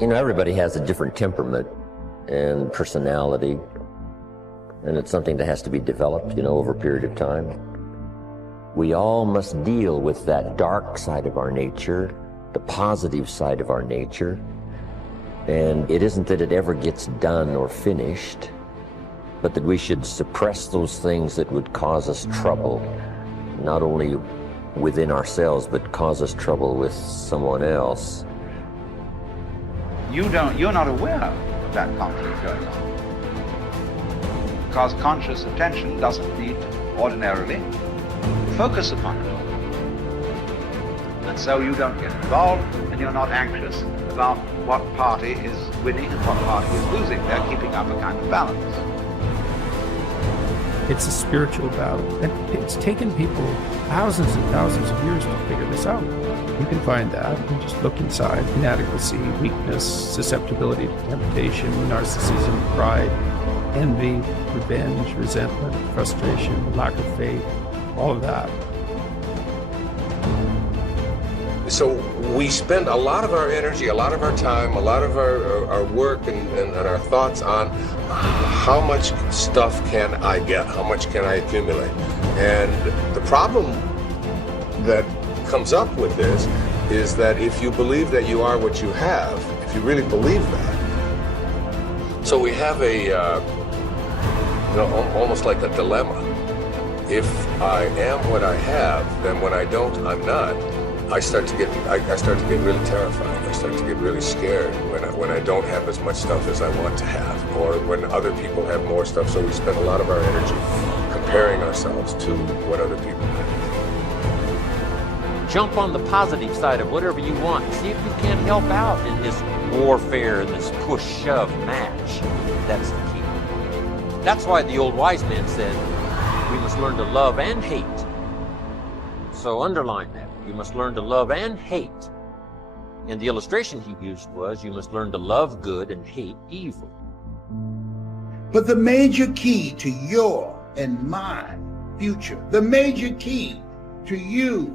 You know, everybody has a different temperament and personality, and it's something that has to be developed, you know, over a period of time. We all must deal with that dark side of our nature, the positive side of our nature, and it isn't that it ever gets done or finished, but that we should suppress those things that would cause us trouble, not only within ourselves, but cause us trouble with someone else. You're not aware of that conflict going on. Because conscious attention doesn't need ordinarily focus upon it. And so you don't get involved, and you're not anxious about what party is winning and what party is losing. They're keeping up a kind of balance. It's a spiritual battle, and it's taken people thousands and thousands of years to figure this out. You can find that and just look inside: inadequacy, weakness, susceptibility to temptation, narcissism, pride, envy, revenge, resentment, frustration, lack of faith, all of that. So we spend a lot of our energy, a lot of our time, a lot of our work and our thoughts on how much stuff can I get, how much can I accumulate. And the problem that comes up with this is that if you believe that you are what you have, if you really believe that, so we have a, almost like a dilemma. If I am what I have, then when I don't, I'm not. I start to get really terrified. I start to get really scared when I don't have as much stuff as I want to have, or when other people have more stuff. So we spend a lot of our energy comparing ourselves to what other people have. Jump on the positive side of whatever you want. See if you can't help out in this warfare, this push-shove match. That's the key. That's why the old wise man said, we must learn to love and hate. So underline that. You must learn to love and hate. And the illustration he used was, you must learn to love good and hate evil. But the major key to your and my future, the major key to you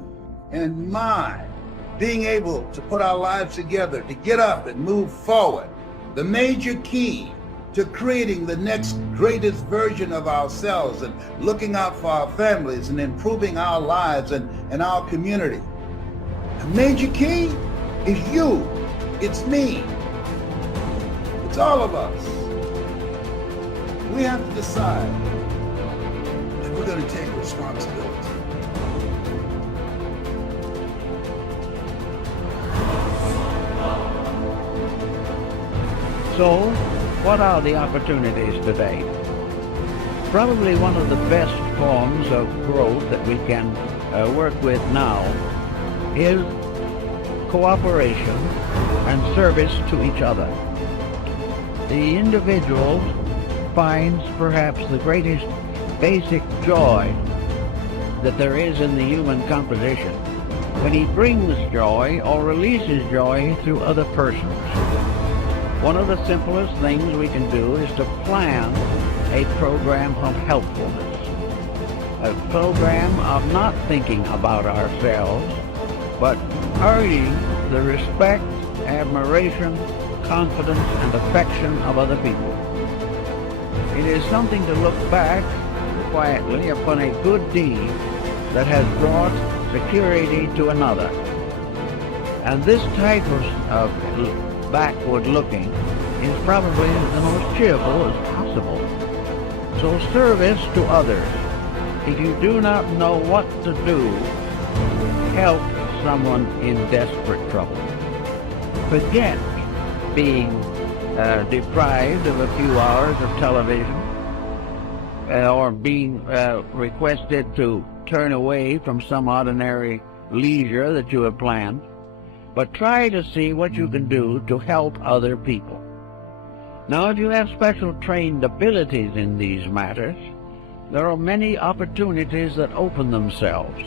and mine being able to put our lives together, to get up and move forward, the major key to creating the next greatest version of ourselves and looking out for our families and improving our lives and our community. The major key is you. It's me. It's all of us. We have to decide that we're going to take responsibility. So, what are the opportunities today? Probably one of the best forms of growth that we can work with now is cooperation and service to each other. The individual finds perhaps the greatest basic joy that there is in the human composition when he brings joy or releases joy through other persons. One of the simplest things we can do is to plan a program of helpfulness, a program of not thinking about ourselves, but earning the respect, admiration, confidence, and affection of other people. It is something to look back quietly upon a good deed that has brought security to another. And this type of backward looking is probably the most cheerful as possible. So service to others. If you do not know what to do, help someone in desperate trouble. Forget being deprived of a few hours of television or being requested to turn away from some ordinary leisure that you have planned. But try to see what you can do to help other people. Now, if you have special trained abilities in these matters, there are many opportunities that open themselves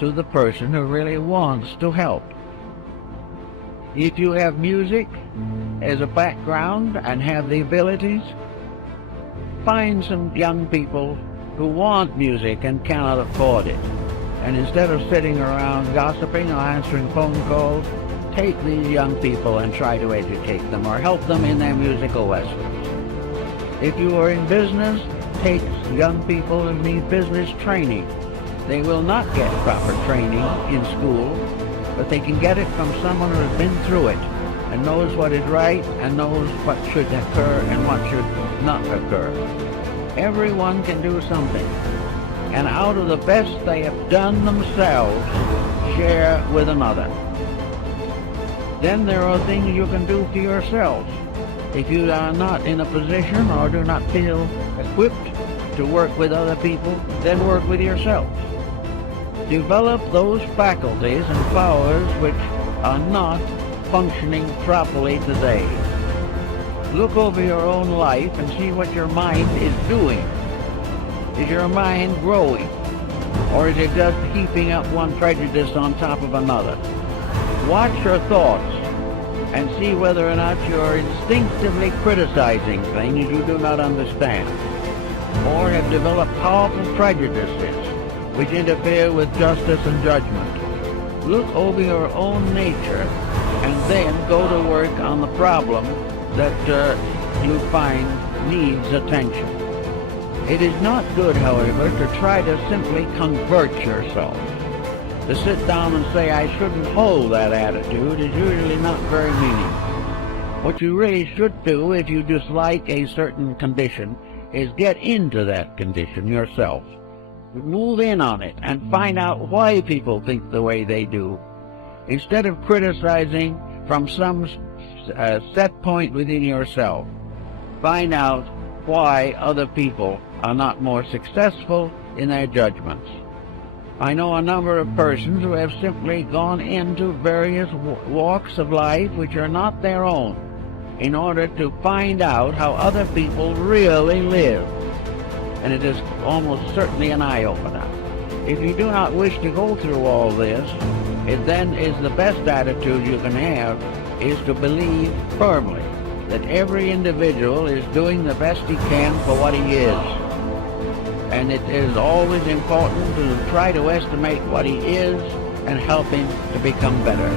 to the person who really wants to help. If you have music as a background and have the abilities, find some young people who want music and cannot afford it. And instead of sitting around gossiping or answering phone calls, take these young people and try to educate them or help them in their musical lessons. If you are in business, take young people and need business training. They will not get proper training in school, but they can get it from someone who has been through it and knows what is right and knows what should occur and what should not occur. Everyone can do something, and out of the best they have done themselves, share with another. Then there are things you can do for yourselves. If you are not in a position or do not feel equipped to work with other people, then work with yourselves. Develop those faculties and powers which are not functioning properly today. Look over your own life and see what your mind is doing. Is your mind growing? Or is it just heaping up one prejudice on top of another? Watch your thoughts and see whether or not you're instinctively criticizing things you do not understand, or have developed powerful prejudices which interfere with justice and judgment. Look over your own nature and then go to work on the problem that you find needs attention. It is not good, however, to try to simply convert yourself. To sit down and say, I shouldn't hold that attitude, is usually not very meaningful. What you really should do if you dislike a certain condition is get into that condition yourself. Move in on it and find out why people think the way they do. Instead of criticizing from some set point within yourself, find out why other people are not more successful in their judgments. I know a number of persons who have simply gone into various walks of life which are not their own in order to find out how other people really live. And it is almost certainly an eye-opener. If you do not wish to go through all this, it then is the best attitude you can have is to believe firmly that every individual is doing the best he can for what he is. And it is always important to try to estimate what he is and help him to become better.